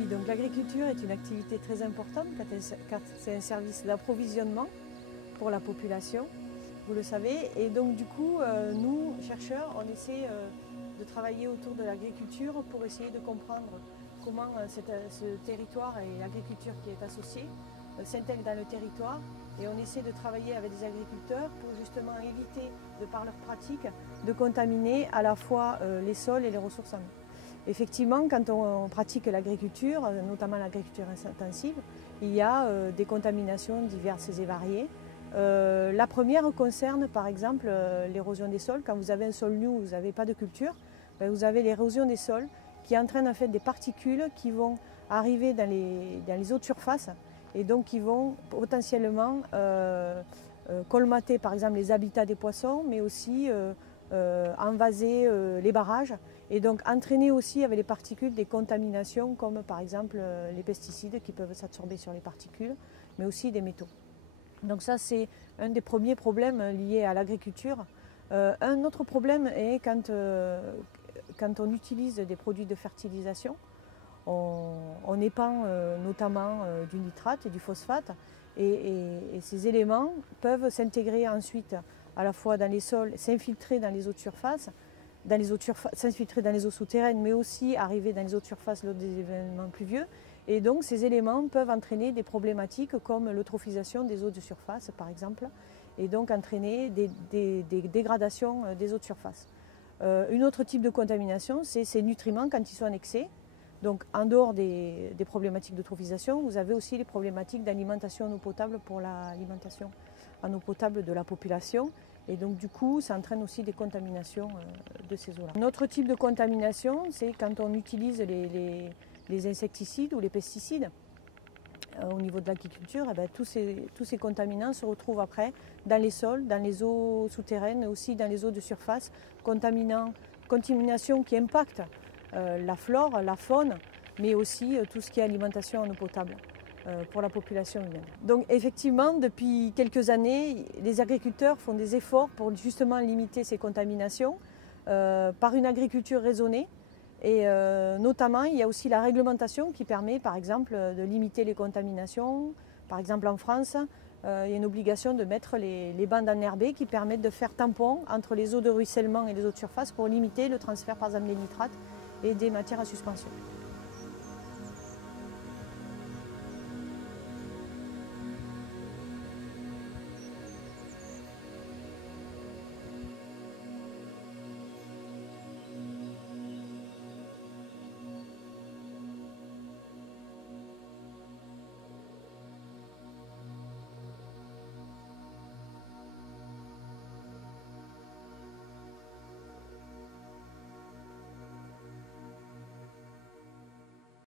Oui, donc l'agriculture est une activité très importante car c'est un service d'approvisionnement pour la population, vous le savez. Et donc du coup, nous, chercheurs, on essaie de travailler autour de l'agriculture pour essayer de comprendre comment ce territoire et l'agriculture qui est associée s'intègrent dans le territoire. Et on essaie de travailler avec des agriculteurs pour justement éviter, de par leurs pratiques, de contaminer à la fois les sols et les ressources en eau. Effectivement, quand on pratique l'agriculture, notamment l'agriculture intensive, il y a des contaminations diverses et variées. La première concerne par exemple l'érosion des sols. Quand vous avez un sol nu où vous n'avez pas de culture, vous avez l'érosion des sols qui entraîne en fait des particules qui vont arriver dans les eaux de surface et donc qui vont potentiellement colmater par exemple les habitats des poissons, mais aussi envaser les barrages et donc entraîner aussi avec les particules des contaminations comme par exemple les pesticides qui peuvent s'absorber sur les particules, mais aussi des métaux. Donc ça c'est un des premiers problèmes liés à l'agriculture. Un autre problème est quand on utilise des produits de fertilisation, on épand notamment du nitrate et du phosphate et ces éléments peuvent s'intégrer ensuite à la fois dans les sols, s'infiltrer dans les eaux de surface, s'infiltrer dans les eaux souterraines, mais aussi arriver dans les eaux de surface lors des événements pluvieux. Et donc ces éléments peuvent entraîner des problématiques comme l'eutrophisation des eaux de surface par exemple, et donc entraîner des dégradations des eaux de surface. Un autre type de contamination, c'est ces nutriments quand ils sont en excès. Donc en dehors des problématiques d'eutrophisation, vous avez aussi les problématiques d'alimentation en eau potable pour l'alimentation en eau potable de la population. Et donc du coup, ça entraîne aussi des contaminations de ces eaux-là. Un autre type de contamination, c'est quand on utilise les insecticides ou les pesticides. Au niveau de l'agriculture, tous ces contaminants se retrouvent après dans les sols, dans les eaux souterraines, aussi dans les eaux de surface, contamination qui impacte la flore, la faune, mais aussi tout ce qui est alimentation en eau potable pour la population humaine. Donc effectivement, depuis quelques années, les agriculteurs font des efforts pour justement limiter ces contaminations par une agriculture raisonnée. Et notamment, il y a aussi la réglementation qui permet, par exemple, de limiter les contaminations. Par exemple, en France, il y a une obligation de mettre les bandes enherbées qui permettent de faire tampon entre les eaux de ruissellement et les eaux de surface pour limiter le transfert, par exemple, des nitrates et des matières à suspension.